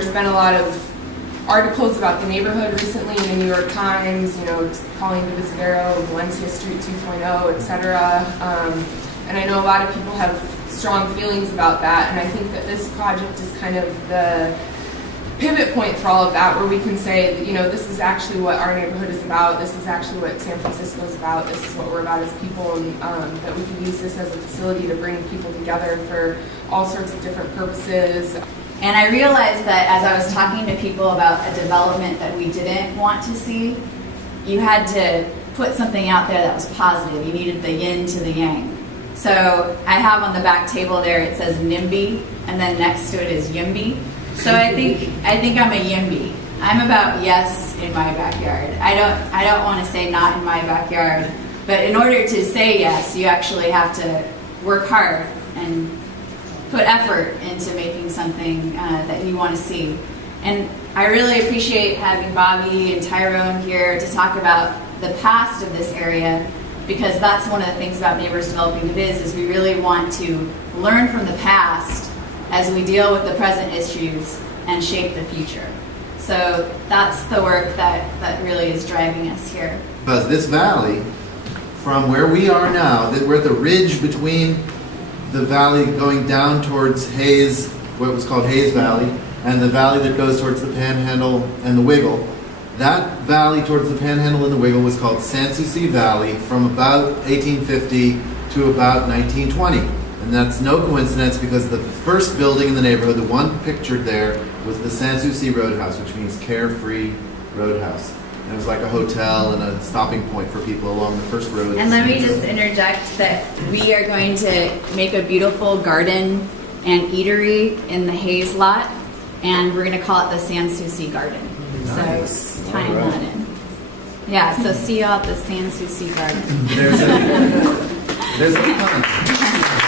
there's been a lot of articles about the neighborhood recently in the New York Times, calling Divisadero Valencia Street 2.0, etc. And I know a lot of people have strong feelings about that, and I think that this project is kind of the pivot point for all of that, where we can say that, this is actually what our neighborhood is about, this is actually what San Francisco is about, this is what we're about as people, and that we can use this as a facility to bring people together for all sorts of different purposes. And I realized that as I was talking to people about a development that we didn't want to see, you had to put something out there that was positive. You needed the yin to the yang. So I have on the back table there, it says NIMBY, and then next to it is YIMBY. So I think I'm a YIMBY. I'm about yes in my backyard. I don't want to say not in my backyard, but in order to say yes, you actually have to work hard and put effort into making something that you want to see. And I really appreciate having Bobby and Tyrone here to talk about the past of this area, because that's one of the things about Neighbors Developing the Biz, is we really want to learn from the past as we deal with the present issues and shape the future. So that's the work that really is driving us here. Because this valley, from where we are now, that we're at the ridge between the valley going down towards Hayes, what was called Hayes Valley, and the valley that goes towards the Panhandle and the Wiggle. That valley towards the Panhandle and the Wiggle was called Sans Souci Valley from about 1850 to about 1920. And that's no coincidence, because the first building in the neighborhood, the one pictured there, was the Sans Souci Roadhouse, which means carefree roadhouse. And it was like a hotel and a stopping point for people along the first road. And let me just interject that we are going to make a beautiful garden and eatery in the Hayes lot, and we're going to call it the Sans Souci Garden. Nice. So tying that in. Yeah, so see you all at the Sans Souci Garden. There's a ton.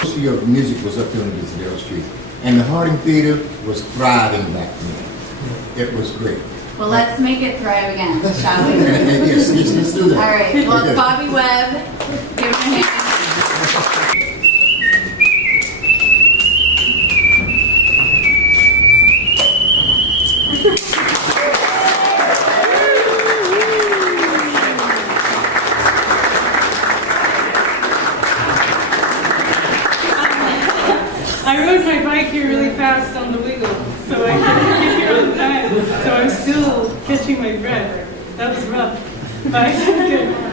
Most of your music was up here on Divisadero Street, and the Harding Theater was thriving back then. It was great. Well, let's make it thrive again, shall we? Yes, let's do that. All right. Well, Bobby Webb, give him a hand. I rode my bike here really fast on the Wiggle, so I couldn't get here on time. So I'm still catching my breath. That was rough, but I did good.